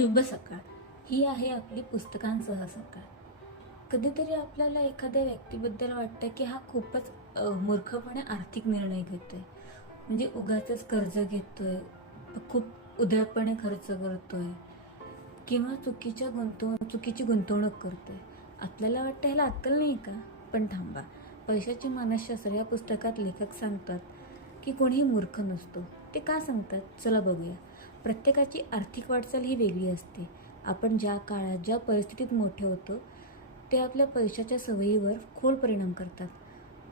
शुभ सकाळ ही आहे आपली पुस्तकांसह सकाळ. कधीतरी आपल्याला एखाद्या व्यक्तीबद्दल वाटतं की हा खूपच मूर्खपणे आर्थिक निर्णय घेतोय, म्हणजे उगाचच कर्ज घेतोय, खूप उदारपणे खर्च करतोय किंवा चुकीची गुंतवणूक करतोय. आपल्याला वाटतं ह्याला अक्कल नाही का? पण थांबा, पैशाचे मानसशास्त्र या पुस्तकात लेखक सांगतात की कोणीही मूर्ख नसतो. ते का सांगतात? चला बघूया. प्रत्येकाची आर्थिक वाटचाल ही वेगळी असते. आपण ज्या काळात ज्या परिस्थितीत मोठे होतो ते आपल्या पैशाच्या सवयीवर खोल परिणाम करतात.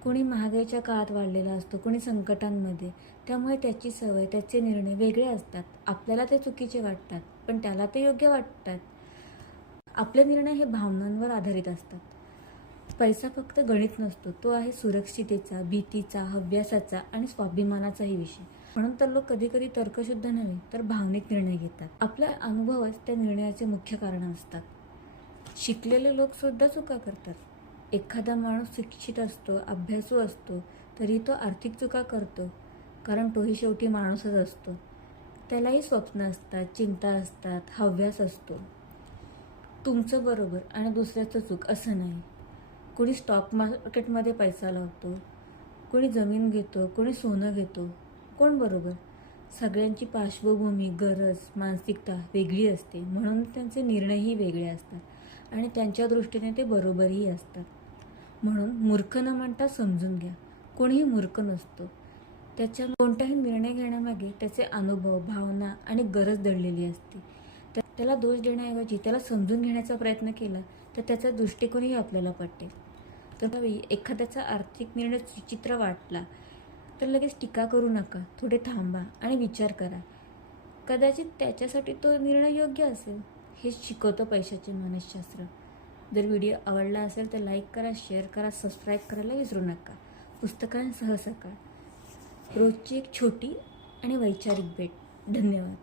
कोणी महागाईच्या काळात वाढलेला असतो, कोणी संकटांमध्ये. त्यामुळे त्याची सवय, त्याचे निर्णय वेगळे असतात. आपल्याला ते चुकीचे वाटतात, पण त्याला ते योग्य वाटतात. आपले निर्णय हे भावनांवर आधारित असतात. पैसा फक्त गणित नसतो, तो आहे सुरक्षितेचा, भीतीचा, हव्यासाचा आणि स्वाभिमानाचाही विषय. म्हणून तर लोक कधी कधी तर्कशुद्ध नव्हे तर भावनिक निर्णय घेतात. आपल्या अनुभवच त्या निर्णयाचे मुख्य कारण असतात. शिकलेले लोक सुद्धा चुका करतात. एखादा माणूस शिक्षित असतो, अभ्यासू असतो, तरी तो आर्थिक चुका करतो, कारण तोही शेवटी माणूसच असतो. त्यालाही स्वप्न असतात, चिंता असतात, हव्यास असतो. तुमचं बरोबर आणि दुसऱ्याचं चूक असं नाही. कोणी स्टॉक मार्केटमध्ये पैसा लावतो, कोणी जमीन घेतो, कोणी सोनं घेतो. कोण बरोबर? सगळ्यांची पार्श्वभूमी, गरज, मानसिकता वेगळी असते, म्हणून त्यांचे निर्णयही वेगळे असतात आणि त्यांच्या दृष्टीने ते बरोबरही असतात. म्हणून मूर्ख न म्हणता समजून घ्या. कोणीही मूर्ख नसतो. त्याच्या कोणताही निर्णय घेण्यामागे त्याचे अनुभव, भावना आणि गरज दडलेली असते. त्याला दोष देण्याऐवजी त्याला समजून घेण्याचा प्रयत्न केला तर त्याचा दृष्टिकोनही आपल्याला पटेल. तर एखाद्याचा आर्थिक निर्णय विचित्र वाटला तर लगेच टीका करू नका. थोडे थांबा आणि विचार करा. कदाचित त्याच्यासाठी तो निर्णय योग्य असेल. हेच शिकवतं पैशाचे मानसशास्त्र. जर व्हिडिओ आवडला असेल तर लाईक करा, शेअर करा, सबस्क्राईब करायला विसरू नका. पुस्तकांसह सकाळ, रोजची एक छोटी आणि वैचारिक भेट. धन्यवाद.